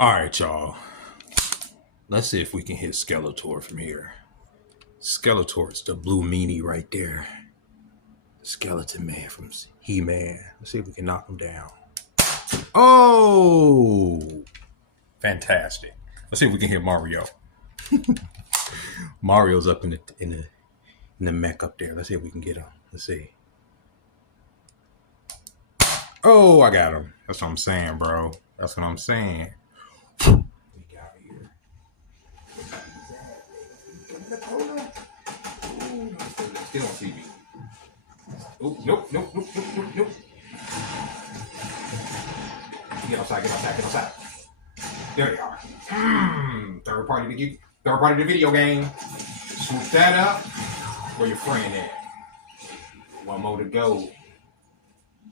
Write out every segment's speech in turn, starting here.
All right, y'all. Let's see if we can hit Skeletor from here. Skeletor's the blue meanie right there. Skeleton Man from He-Man. Let's see if we can knock him down. Oh, fantastic! Let's see if we can hit Mario. Mario's up in the mech up there. Let's see if we can get him. Let's see. Oh, I got him. That's what I'm saying, bro. That's what I'm saying. We got here. Still on TV. Oh, nope. Get outside. There you are. Third party to video game. Swoop that up. Where your friend at? One more to go.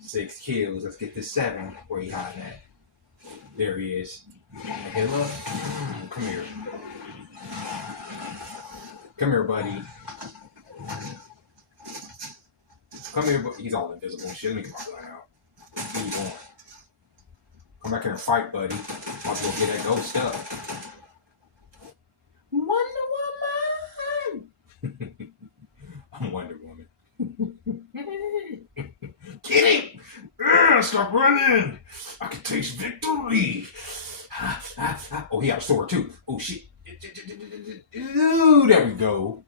6 kills. Let's get this 7. Where he hiding at? There he is. Hey, look. Come here. Come here, buddy. Come here, but he's all invisible and shit. Let me get my gun out. Where you going? Come back here and fight, buddy. I'll go get that ghost up. Wonder Woman! I'm Wonder Woman. Get him! Stop running! I can taste victory! Oh, he got a sword too. Oh, shit. There we go.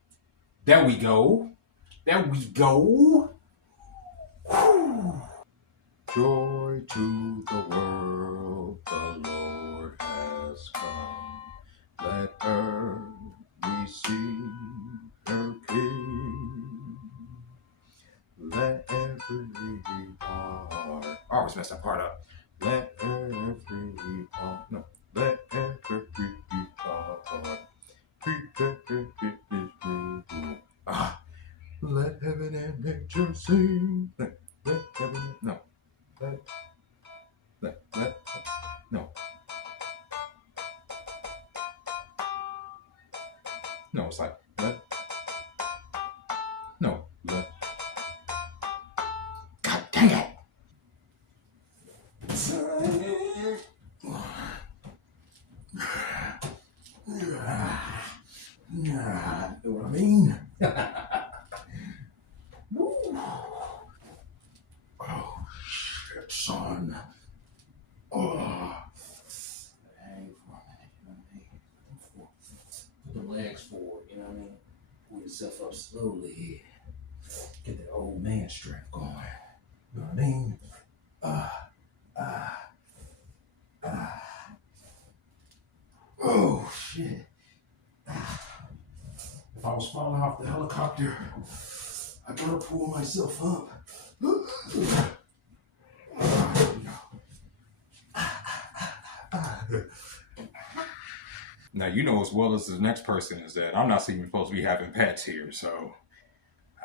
Joy to the world, the Lord has come. Let earth receive her King. Let every heart. I always mess that part up. Let every heart. No. Let every heart. Let heaven and nature sing. Let heaven. No. No, it's like, God dang it. You know what I mean? Oh, shit, son. Oh. Hang for a minute, you know what I mean? Put the legs forward, you know what I mean? Pull yourself up slowly. Get that old man strength going. You know what I mean? Oh, shit. If I was falling off the helicopter, I gotta pull myself up. Now, you know as well as the next person is that I'm not even supposed to be having pets here, so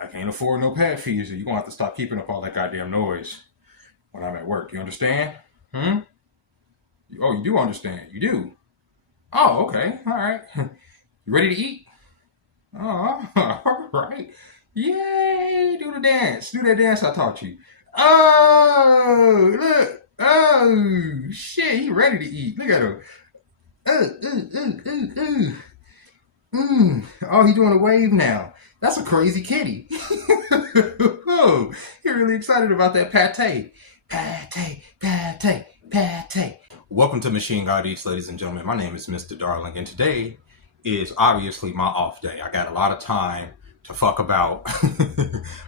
I can't afford no pet fees, so you're gonna have to stop keeping up all that goddamn noise when I'm at work. You understand? Oh, you do understand. You do. Oh, okay. All right. You ready to eat? Oh, all right. Yay! Do the dance. Do that dance I taught you. Oh, look. Oh, shit. He ready to eat. Look at him. Oh, he's doing a wave now. That's a crazy kitty. Oh, you're really excited about that pate. Pate. Welcome to Machine God Eats, ladies and gentlemen. My name is Mr. Darling, and today is obviously my off day. I got a lot of time to fuck about.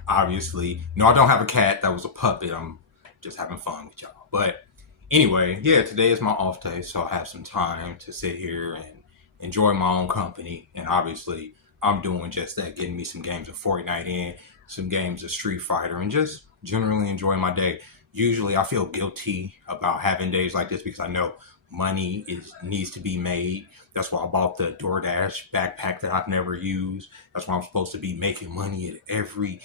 Obviously. No, I don't have a cat. That was a puppet. I'm just having fun with y'all. But anyway, yeah, today is my off day, so I have some time to sit here and enjoy my own company. And obviously, I'm doing just that, getting me some games of Fortnite in, some games of Street Fighter, and just generally enjoying my day. Usually, I feel guilty about having days like this because I know money needs to be made. That's why I bought the DoorDash backpack that I've never used. That's why I'm supposed to be making money at every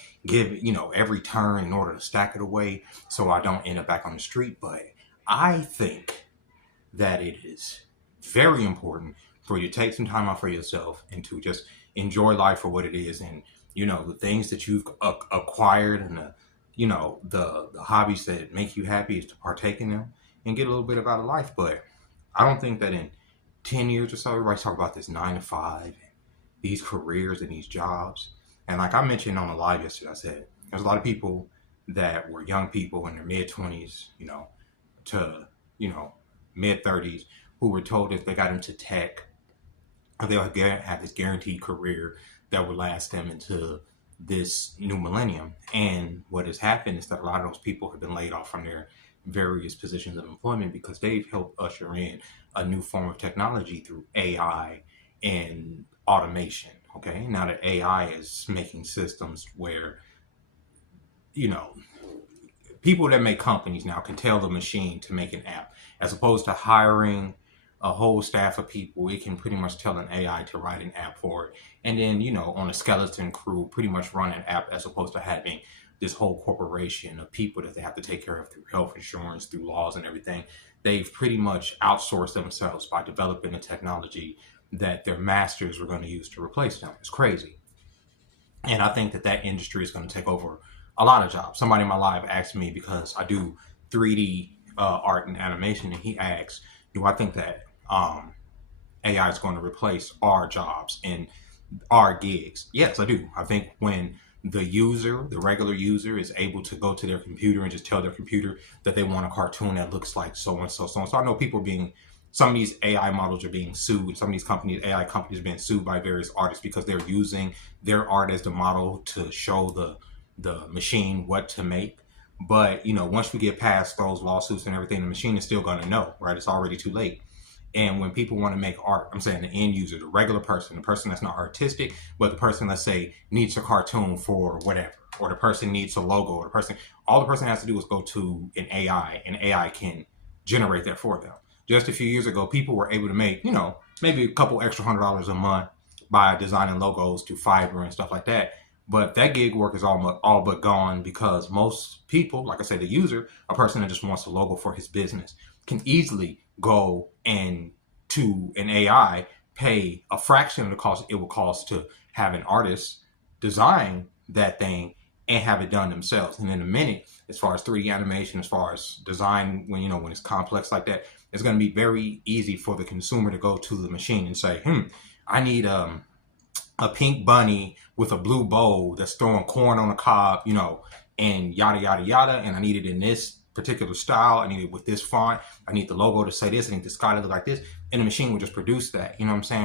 turn in order to stack it away so I don't end up back on the street. But I think that it is very important for you to take some time out for yourself and to just enjoy life for what it is. And, the things that you've acquired and the hobbies that make you happy is to partake in them and get a little bit about life. But I don't think that in 10 years or so, everybody's talking about this 9 to 5, and these careers and these jobs. And like I mentioned on the live yesterday, I said there's a lot of people that were young people in their mid 20s, to, mid 30s, who were told if they got into tech, they'll have this guaranteed career that will last them into this new millennium. And what has happened is that a lot of those people have been laid off from their various positions of employment because they've helped usher in a new form of technology through AI and automation. Okay, now that AI is making systems where, you know, people that make companies now can tell the machine to make an app, as opposed to hiring a whole staff of people. It can pretty much tell an AI to write an app for it, and then on a skeleton crew, pretty much run an app, as opposed to having this whole corporation of people that they have to take care of through health insurance, through laws and everything. They've pretty much outsourced themselves by developing a technology that their masters were going to use to replace them. It's crazy. And I think that industry is going to take over a lot of jobs. Somebody in my live asked me, because I do 3D art and animation, and he asked, do I think that AI is going to replace our jobs and our gigs? Yes, I do. I think when the regular user, is able to go to their computer and just tell their computer that they want a cartoon that looks like so and so, so and so. I know some of these AI models are being sued. Some of these AI companies are being sued by various artists because they're using their art as the model to show the machine what to make. But, once we get past those lawsuits and everything, the machine is still going to know, right? It's already too late. And when people want to make art, I'm saying the end user, the regular person, the person that's not artistic, but the person, let's say, needs a cartoon for whatever, or the person needs a logo, or all the person has to do is go to an AI, and AI can generate that for them. Just a few years ago, people were able to make, maybe a couple extra $100 a month by designing logos to Fiverr and stuff like that. But that gig work is all but gone, because most people, like I said, the user, a person that just wants a logo for his business, can easily go and to an AI, pay a fraction of the cost it would cost to have an artist design that thing and have it done themselves. And in a minute, as far as 3D animation, as far as design, when it's complex like that, it's going to be very easy for the consumer to go to the machine and say, I need a pink bunny with a blue bow that's throwing corn on a cob, and yada, yada, yada. And I need it in this particular style. I need it with this font. I need the logo to say this. I need the sky to look like this. And the machine would just produce that,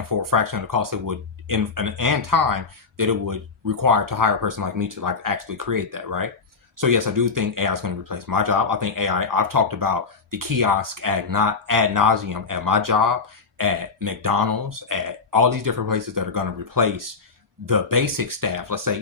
for a fraction of the cost it would, and time that it would require to hire a person like me to actually create that, right? So yes, I do think AI is going to replace my job. I think I've talked about the kiosk ad nauseum at my job, at McDonald's, at all these different places that are going to replace the basic staff. Let's say,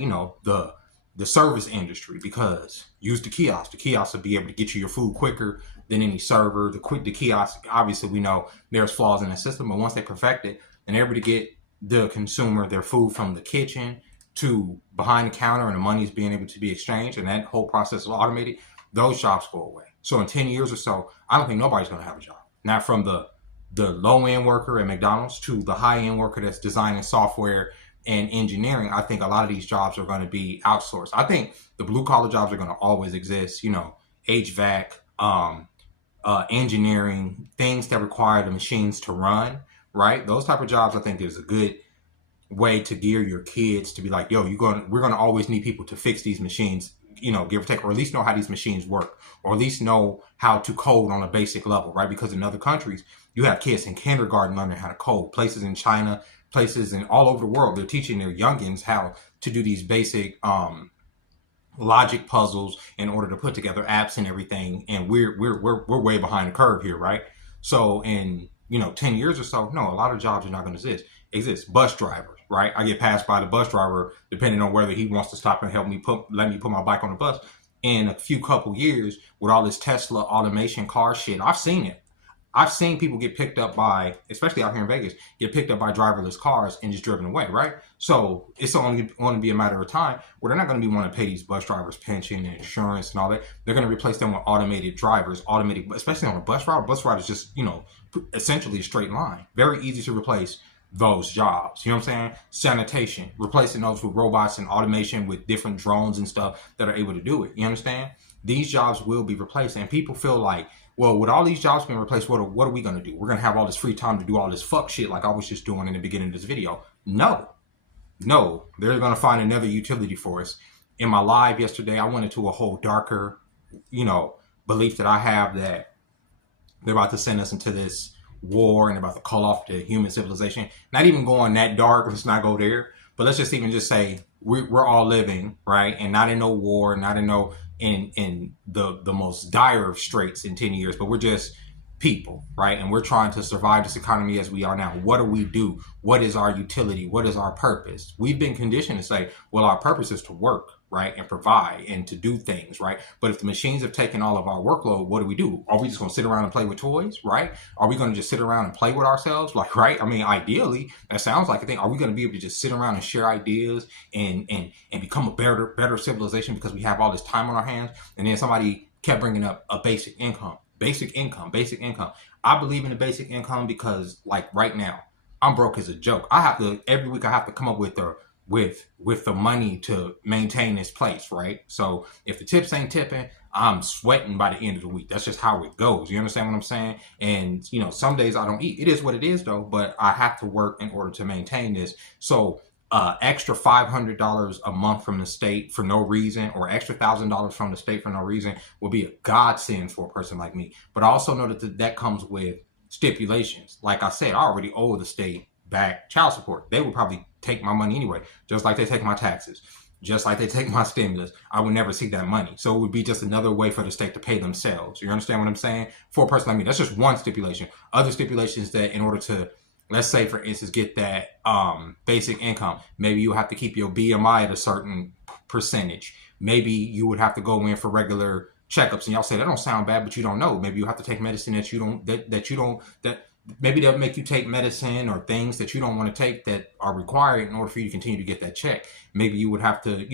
the service industry, because use the kiosk. The kiosk will be able to get you your food quicker than any server. The kiosk, obviously we know there's flaws in the system, but once they perfect it, and they're able to get the consumer their food from the kitchen to behind the counter, and the money's being able to be exchanged, and that whole process is automated, those jobs go away. So in 10 years or so, I don't think nobody's going to have a job. Not from the low-end worker at McDonald's to the high-end worker that's designing software and engineering. I think a lot of these jobs are going to be outsourced. I think the blue-collar jobs are going to always exist, HVAC, engineering, things that require the machines to run, right? Those type of jobs, I think, is a good way to gear your kids to be like, yo, we're going to always need people to fix these machines, give or take, or at least know how these machines work, or at least know how to code on a basic level, right? Because in other countries, you have kids in kindergarten learning how to code. Places in China, places in all over the world, they're teaching their youngins how to do these basic logic puzzles in order to put together apps and everything. And we're way behind the curve here, right? So in 10 years or so, no, a lot of jobs are not going to exist. Bus drivers, right? I get passed by the bus driver depending on whether he wants to stop and let me put my bike on the bus. In a couple years, with all this Tesla automation car shit, I've seen it. I've seen people get picked up by, especially out here in Vegas, get picked up by driverless cars and just driven away, right? So it's only going to be a matter of time where they're not going to be wanting to pay these bus drivers pension and insurance and all that. They're going to replace them with automated drivers, especially on a bus route. Bus route is just, essentially a straight line. Very easy to replace those jobs. You know what I'm saying? Sanitation, replacing those with robots and automation with different drones and stuff that are able to do it. You understand? These jobs will be replaced, and people feel like well, with all these jobs being replaced, what are we going to do? We're going to have all this free time to do all this fuck shit like I was just doing in the beginning of this video. No, they're going to find another utility for us. In my live yesterday, I went into a whole darker, belief that I have that they're about to send us into this war and about to call off the human civilization. Not even going that dark. Let's not go there. But let's just even just say we're all living, right? And not in no war, not in no in the most dire of straits in 10 years, but we're just people, right? And we're trying to survive this economy as we are now. What do we do? What is our utility? What is our purpose? We've been conditioned to say, well, our purpose is to work, right? And provide and to do things, right? But if the machines have taken all of our workload, what do? Are we just going to sit around and play with toys, right? Are we going to just sit around and play with ourselves? Like, right? I mean, ideally, that sounds like a thing. Are we going to be able to just sit around and share ideas and become a better civilization because we have all this time on our hands? And then somebody kept bringing up a basic income. Basic income. I believe in the basic income because, like, right now, I'm broke as a joke. Every week I have to come up with the money to maintain this place, right? So if the tips ain't tipping, I'm sweating by the end of the week. That's just how it goes. You understand what I'm saying? And, some days I don't eat. It is what it is, though, but I have to work in order to maintain this. So extra $500 a month from the state for no reason, or extra $1,000 from the state for no reason, will be a godsend for a person like me. But I also know that comes with stipulations. Like I said, I already owe the state back child support. They would probably take my money anyway, just like they take my taxes, just like they take my stimulus. I would never see that money. So it would be just another way for the state to pay themselves. You understand what I'm saying? For a person like me, that's just one stipulation. Other stipulations that in order to, let's say, for instance, get that basic income, maybe you have to keep your BMI at a certain percentage. Maybe you would have to go in for regular checkups. And y'all say, that don't sound bad, but you don't know. Maybe you have to take medicine that maybe they'll make you take medicine or things that you don't want to take that are required in order for you to continue to get that check. Maybe you would have to,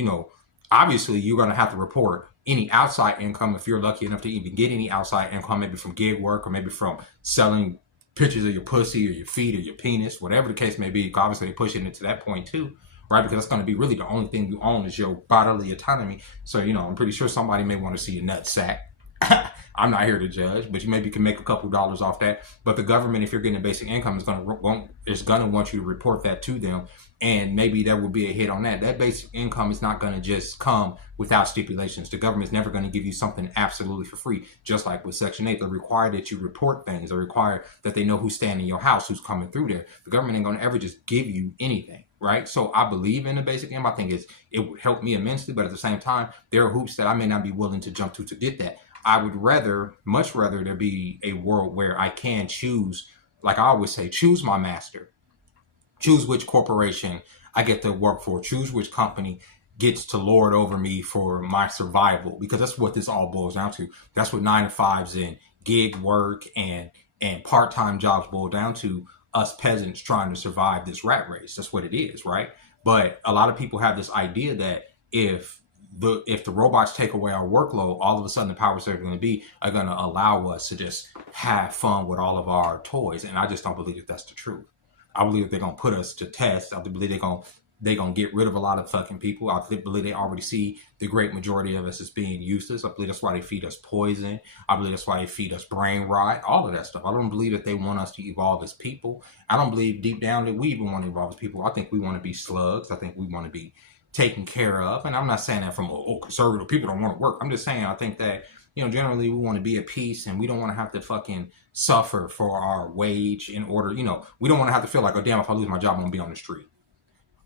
obviously you're going to have to report any outside income if you're lucky enough to even get any outside income, maybe from gig work or maybe from selling pictures of your pussy or your feet or your penis, whatever the case may be. Obviously, they push it into that point too, right? Because that's going to be really the only thing you own is your bodily autonomy. So, I'm pretty sure somebody may want to see your nut sack. I'm not here to judge, but you maybe can make a couple dollars off that. But the government, if you're getting a basic income, is going to want you to report that to them. And maybe there will be a hit on that. That basic income is not going to just come without stipulations. The government's never going to give you something absolutely for free. Just like with Section 8, they require that you report things. They require that they know who's staying in your house, who's coming through there. The government ain't going to ever just give you anything, right? So I believe in the basic income. I think it would help me immensely. But at the same time, there are hoops that I may not be willing to jump to get that. I would much rather there be a world where I can choose, like I always say, choose my master. Choose which corporation I get to work for. Choose which company gets to lord over me for my survival. Because that's what this all boils down to. That's what 9-to-5s and gig work and part-time jobs boil down to. Us peasants trying to survive this rat race. That's what it is, right? But a lot of people have this idea that if the robots take away our workload, all of a sudden the powers that are going to be are going to allow us to just have fun with all of our toys. And I just don't believe that that's the truth. I believe that they're going to put us to test. I believe they're going to get rid of a lot of fucking people. I believe they already see the great majority of us as being useless. I believe that's why they feed us poison. I believe that's why they feed us brain rot, all of that stuff. I don't believe that they want us to evolve as people. I don't believe deep down that we even want to evolve as people. I think we want to be slugs. I think we want to be taken care of. And I'm not saying that from, conservative people don't want to work. I'm just saying I think that, generally we want to be at peace and we don't want to have to fucking suffer for our wage in order, we don't want to have to feel like, oh damn, if I lose my job, I'm going to be on the street.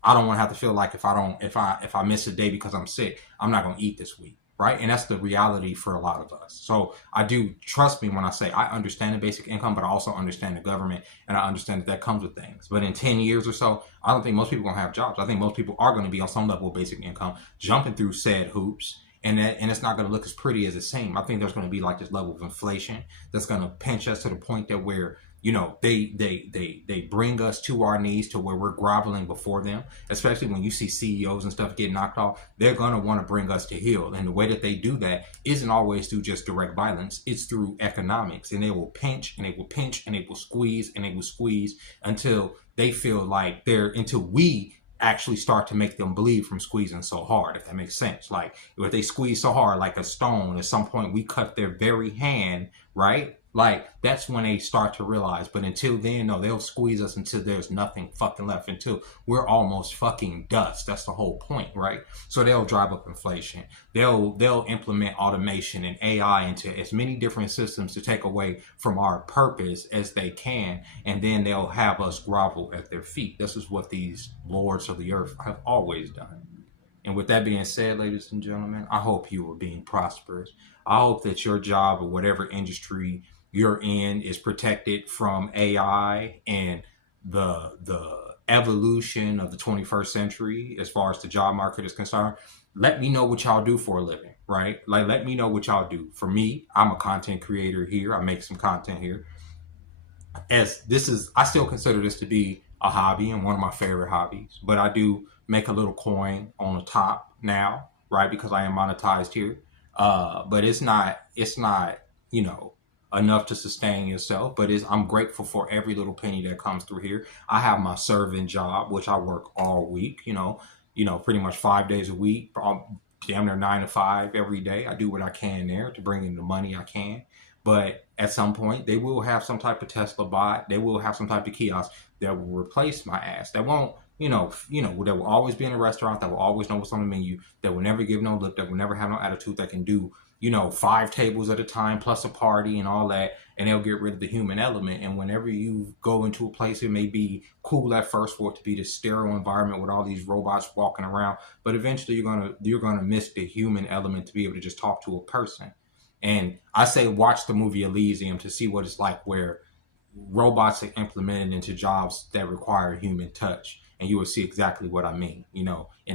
I don't want to have to feel like if I miss a day because I'm sick, I'm not going to eat this week. Right. And that's the reality for a lot of us. So I do, trust me when I say I understand the basic income, but I also understand the government and I understand that comes with things. But in 10 years or so, I don't think most people are going to have jobs. I think most people are going to be on some level of basic income, jumping through said hoops. And it's not going to look as pretty as it seems. I think there's going to be like this level of inflation that's going to pinch us to the point that where, they bring us to our knees to where we're groveling before them, especially when you see CEOs and stuff get knocked off. They're going to want to bring us to heel. And the way that they do that isn't always through just direct violence. It's through economics. And they will pinch and they will pinch and they will squeeze and they will squeeze until they feel like until we actually start to make them bleed from squeezing so hard, if that makes sense. Like if they squeeze so hard like a stone, at some point we cut their very hand, right? Like that's when they start to realize. But until then, no, they'll squeeze us until there's nothing fucking left, until we're almost fucking dust. That's the whole point, right? So they'll drive up inflation. They'll implement automation and AI into as many different systems to take away from our purpose as they can, and then they'll have us grovel at their feet. This is what these lords of the earth have always done. And with that being said, ladies and gentlemen, I hope you are being prosperous. I hope that your job or whatever industry you're in is protected from AI and the evolution of the 21st century as far as the job market is concerned. Let me know what y'all do for a living, right? Like, let me know what y'all do. For me, I'm a content creator here. I make some content here. As this is, I still consider this to be a hobby and one of my favorite hobbies, but I do make a little coin on the top now, right? Because I am monetized here. But it's not, you know, enough to sustain yourself, but I'm grateful for every little penny that comes through here. I have my serving job, which I work all week, pretty much 5 days a week, damn near 9 to 5 every day. I do what I can there to bring in the money I can. But at some point, they will have some type of Tesla bot. They will have some type of kiosk that will replace my ass. That won't, that will always be in a restaurant. That will always know what's on the menu. That will never give no lip. That will never have no attitude. That can do, 5 tables at a time plus a party and all that. And they'll get rid of the human element. And whenever you go into a place, it may be cool at first for it to be this sterile environment with all these robots walking around. But eventually, you're gonna miss the human element to be able to just talk to a person. And I say watch the movie Elysium to see what it's like where robots are implemented into jobs that require human touch, and you will see exactly what I mean. In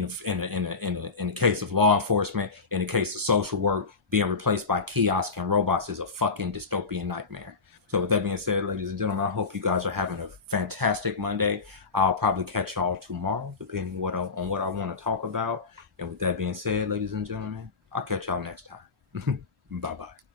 the case of law enforcement, in the case of social work, being replaced by kiosks and robots is a fucking dystopian nightmare. So with that being said, ladies and gentlemen, I hope you guys are having a fantastic Monday. I'll probably catch y'all tomorrow, depending on what I want to talk about. And with that being said, ladies and gentlemen, I'll catch y'all next time. Bye-bye.